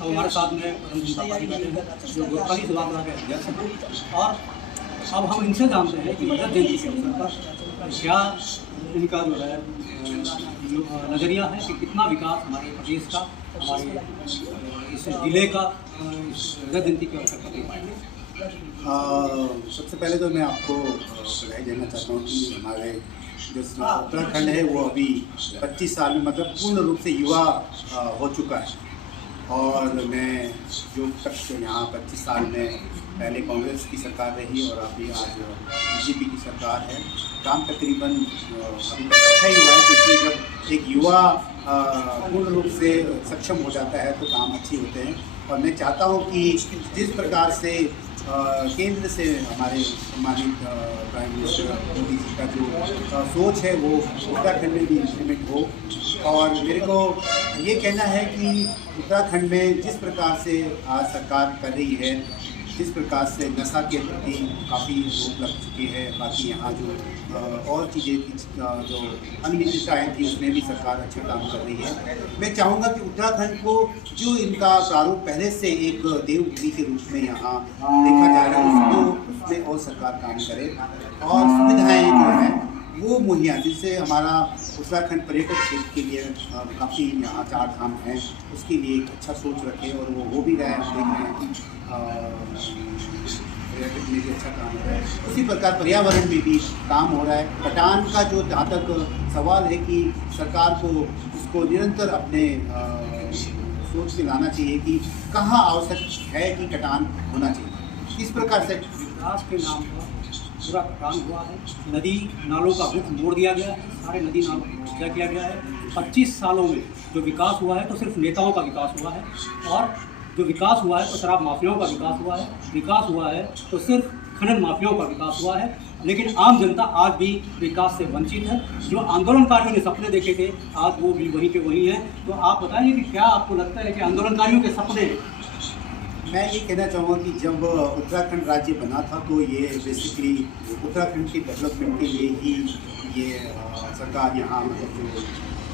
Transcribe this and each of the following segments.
अब हमारे साथ में परम जनता पार्टी बैठे हैं जो गोरखा की सभा के अध्यक्ष हैं, और अब हम इनसे जानते हैं कि रजत जयंती के अवसर पर क्या इनका जो है नज़रिया है कि कितना विकास हमारे प्रदेश का, हमारे इस जिले का रजत जयंती के अवसर पर हो पाएंगे। सबसे पहले तो मैं आपको बधाई देना चाहता हूँ कि हमारे जो उत्तराखंड है वो अभी 25 साल में मतलब पूर्ण रूप से युवा हो चुका है। और मैं जो तक यहाँ 25 साल में पहले कांग्रेस की सरकार रही और अभी आज बीजेपी की सरकार है, काम तकरीबन अभी तक अच्छा ही हुआ है, क्योंकि जब एक युवा पूर्ण रूप से सक्षम हो जाता है तो काम अच्छे होते हैं। और मैं चाहता हूँ कि जिस प्रकार से केंद्र से हमारे सम्मानित प्राइम मिनिस्टर मोदी जी का जो सोच है वो उत्तराखंड में भी इम्प्लीमेंट हो। और मेरे को ये कहना है कि उत्तराखंड में जिस प्रकार से आज सरकार कर रही है, जिस प्रकार से नशा के प्रति काफ़ी रोक लग चुकी है, बाकी यहाँ जो और चीज़ें जो अनियमितताएँ थी उसमें भी सरकार अच्छा काम कर रही है। मैं चाहूँगा कि उत्तराखंड को जो इनका प्रारूप पहले से एक देवभूमि के रूप में यहाँ देखा जा रहा है उसमें और सरकार काम करे और सुविधाएँ जो हैं वो मुहैया, जिससे हमारा उत्तराखंड पर्यटक क्षेत्र के लिए काफ़ी यहाँ 4 धाम हैं, उसके लिए एक अच्छा सोच रखे और वो हो भी रहा है। हम देख रहे हैं कि पर्यटक में भी अच्छा काम हो रहा है। उसी प्रकार पर्यावरण में भी काम हो रहा है। कटान का जो जहाँ तक सवाल है कि सरकार को उसको निरंतर अपने सोच के लाना चाहिए कि कहाँ आवश्यक है कि कटान होना चाहिए। इस प्रकार से विकास के नाम पर पूरा कटान हुआ है, नदी नालों का रुख मोड़ दिया गया है, सारे नदी नालों को क्या किया गया है। 25 सालों में जो विकास हुआ है तो सिर्फ नेताओं का विकास हुआ है, और जो विकास हुआ है तो शराब माफियाओं का विकास हुआ है, विकास हुआ है तो सिर्फ खनन माफियाओं का विकास हुआ है। लेकिन आम जनता आज भी विकास से वंचित है। जो आंदोलनकारियों ने सपने देखे थे आज वो भी वहीं के वहीं हैं। तो आप बताइए कि क्या आपको लगता है कि आंदोलनकारियों के सपने। मैं ये कहना चाहूँगा कि जब उत्तराखंड राज्य बना था तो ये बेसिकली उत्तराखंड के डेवलपमेंट के लिए ही ये सरकार यहाँ मतलब जो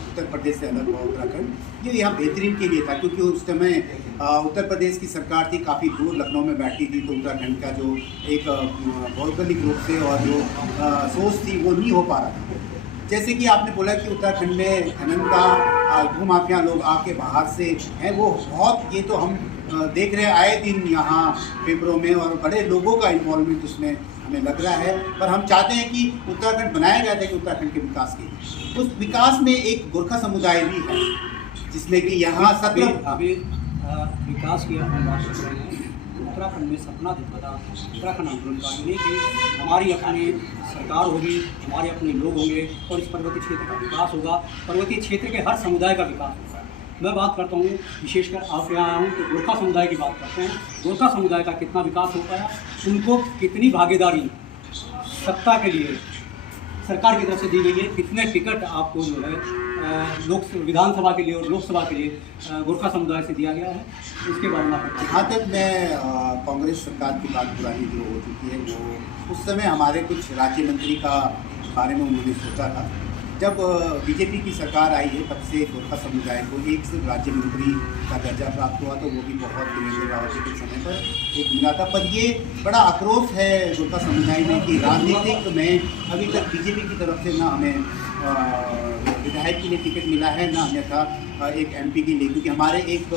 उत्तर प्रदेश से अलग हुआ उत्तराखंड, ये यहाँ बेहतरीन के लिए था, क्योंकि उस समय उत्तर प्रदेश की सरकार थी काफ़ी दूर लखनऊ में बैठी थी, तो उत्तराखंड का जो एक भौगोलिक रूप से और जो सोच थी वो नहीं हो पा रहा था। जैसे कि आपने बोला कि उत्तराखंड में खनन का भूमाफिया लोग आके बाहर से हैं, वो बहुत, ये तो हम देख रहे हैं आए दिन यहाँ पेपरों में, और बड़े लोगों का इन्वॉल्वमेंट उसमें हमें लग रहा है। पर हम चाहते हैं कि उत्तराखंड बनाया गया था कि उत्तराखंड के विकास के लिए, उस विकास में एक गोरखा समुदाय भी है जिसमें कि यहाँ अभी विकास की हम बात कर रहे हैं। उत्तराखंड में सपना दिखता उत्तराखंड आंदोलन ने कि हमारी अपनी सरकार होगी, हमारे अपने लोग होंगे और इस पर्वतीय क्षेत्र का विकास होगा, पर्वतीय क्षेत्र के हर समुदाय का विकास होगा। मैं बात करता हूँ विशेषकर आप यहाँ आया हूँ तो गोरखा समुदाय की बात करते हैं। गोरखा समुदाय का कितना विकास हो पाया, उनको कितनी भागीदारी सत्ता के लिए सरकार की तरफ से दी गई है, कितने टिकट आपको जो है विधानसभा के लिए और लोकसभा के लिए गोरखा समुदाय से दिया गया है, इसके बारे में आप। जहाँ तक मैं कांग्रेस सरकार की बात पुरानी जो हो चुकी है, वो उस समय हमारे कुछ राज्य मंत्री का बारे में उन्होंने सोचा था। जब बीजेपी की सरकार आई है तब से गोरखा समुदाय को एक सिर्फ राज्य मंत्री का दर्जा प्राप्त हुआ, तो वो भी बहुत वीरेंद्र रावत जी के समय पर एक मिला था। पर ये बड़ा आक्रोश है गोरखा समुदाय में कि राजनीतिक में अभी तक बीजेपी की तरफ से ना हमें विधायक के लिए टिकट मिला है, ना अन्यथा एक एमपी के लिए, क्योंकि हमारे एक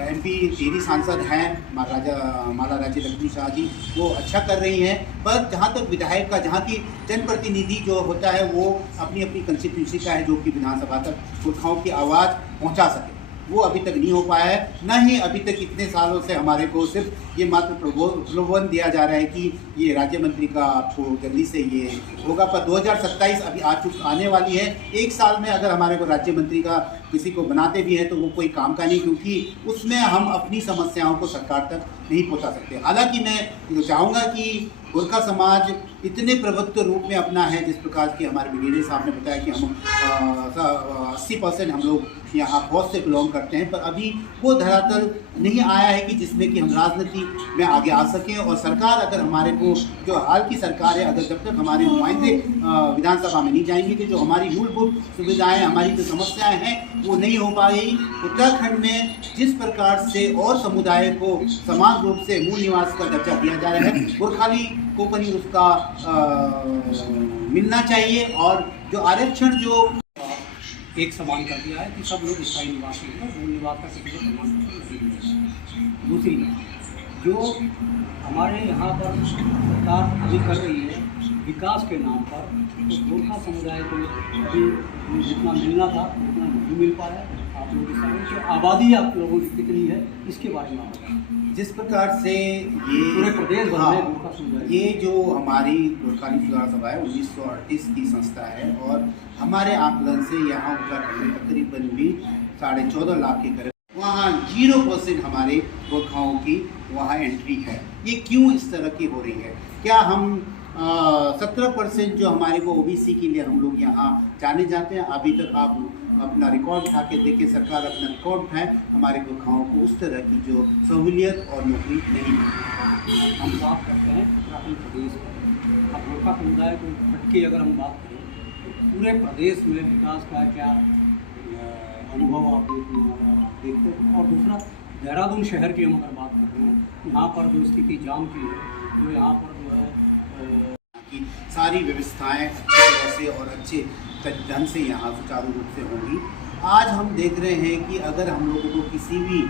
एमपी डेरी सांसद हैं माला राज्य लक्ष्मी शाह जी, वो अच्छा कर रही हैं। पर जहाँ तक विधायक का, जहाँ की जनप्रतिनिधि जो होता है वो अपनी अपनी कंस्टिट्यूंसी का है, जो कि विधानसभा तक गोरखाओं की आवाज़ पहुँचा सके, वो अभी तक नहीं हो पाया है। न ही अभी तक इतने सालों से हमारे को सिर्फ ये मात्र प्रलोभन दिया जा रहा है कि ये राज्य मंत्री का आपको जल्दी से ये होगा, पर 2027 अभी आने वाली है। एक साल में अगर हमारे को राज्य मंत्री का किसी को बनाते भी हैं तो वो कोई काम का नहीं, क्योंकि उसमें हम अपनी समस्याओं को सरकार तक नहीं पहुंचा सकते। हालांकि मैं चाहूँगा कि गोरखा समाज इतने प्रभुत्व रूप में अपना है, जिस प्रकार की हमारे ब्रिगेडियर साहब ने बताया कि हम 80% हम लोग यहाँ फौज से बिलोंग करते हैं, पर अभी वो धरातल नहीं आया है कि जिसमें कि हम राजनीति में आगे आ सकें। और सरकार अगर हमारे को, जो हाल की सरकार है, अगर जब तक हमारे नुमाइंदे विधानसभा में नहीं जाएंगे कि जो हमारी मूलभूत सुविधाएं, हमारी जो समस्याएं हैं वो नहीं हो पाएगी। उत्तराखंड में जिस प्रकार से और समुदाय को समान रूप से मूल निवास का दर्जा दिया जा रहा है, गोरखाली को भी उसका मिलना चाहिए। और जो आरक्षण जो एक समान कर दिया है कि सब लोग स्थायी निवासी हैं, मूल निवास का किसी को प्रमाण पत्र नहीं है। दूसरी जो हमारे यहाँ पर सरकार अभी कर रही है विकास के नाम पर, तो गोरखा समुदाय को अभी जितना मिलना था उतना नहीं मिल पाया। आप लोग इस समय जो आबादी आप लोगों की कितनी है इसके बारे में आप बताएं। जिस प्रकार से ये पूरे प्रदेश भर में गोरखा समुदाय, ये जो हमारी गोरखाली सुधार सभा है 1938 की संस्था है, और हमारे आकलन से यहाँ उत्तराखंड में तकरीबन भी 14.5 लाख के करीब वहाँ 0% हमारे गोरखाओं की वहाँ एंट्री है। ये क्यों इस तरह की हो रही है? क्या हम 17% जो हमारे को ओबीसी के लिए हम लोग यहाँ जाने जाते हैं? अभी तक आप अपना रिकॉर्ड उठा के देखें, सरकार अपना रिकॉर्ड उठाए, हमारे गोरखाओं को उस तरह की जो सहूलियत और नौकरी नहीं मिली। हम बात करते हैं उत्तराखंड प्रदेश में। अब गोरखा समुदाय को हट के अगर हम बात करें तो पूरे प्रदेश में विकास का क्या अनुभव आप देखते हैं? और दूसरा, देहरादून शहर की हम अगर बात कर रहे हैं, यहाँ पर जो स्थिति जाम की है, तो यहाँ पर जो है कि सारी व्यवस्थाएं अच्छी तरह से और अच्छे ढंग से यहाँ सुचारू रूप से होंगी। आज हम देख रहे हैं कि अगर हम लोगों को किसी भी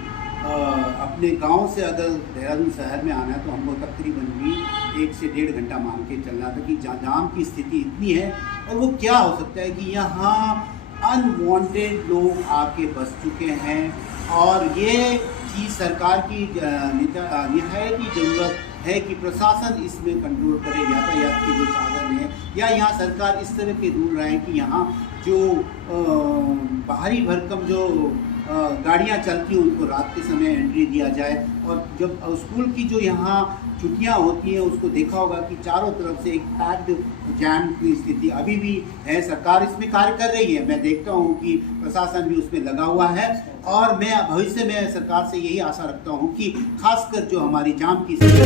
अपने गांव से अगर देहरादून शहर में आना है, तो हमको तकरीबन भी 1 से 1.5 घंटा मान के चलना था कि जाम की स्थिति इतनी है। और वो क्या हो सकता है कि यहाँ अनवांटेड लोग आके बस चुके हैं, और ये चीज़ सरकार की निहायत की ज़रूरत है कि प्रशासन इसमें कंट्रोल करे। यातायात के जो साधन है, या यहाँ सरकार इस तरह के रूल रहे हैं कि यहाँ जो बाहरी भरकम जो गाड़ियाँ चलती हैं उनको रात के समय एंट्री दिया जाए। और जब स्कूल की जो यहाँ छुट्टियाँ होती हैं, उसको देखा होगा कि चारों तरफ से एक पैक्ड जैम की स्थिति अभी भी है। सरकार इसमें कार्य कर रही है, मैं देखता हूँ कि प्रशासन भी उसमें लगा हुआ है, और मैं भविष्य में सरकार से यही आशा रखता हूँ कि खासकर जो हमारी जाम की स्थिति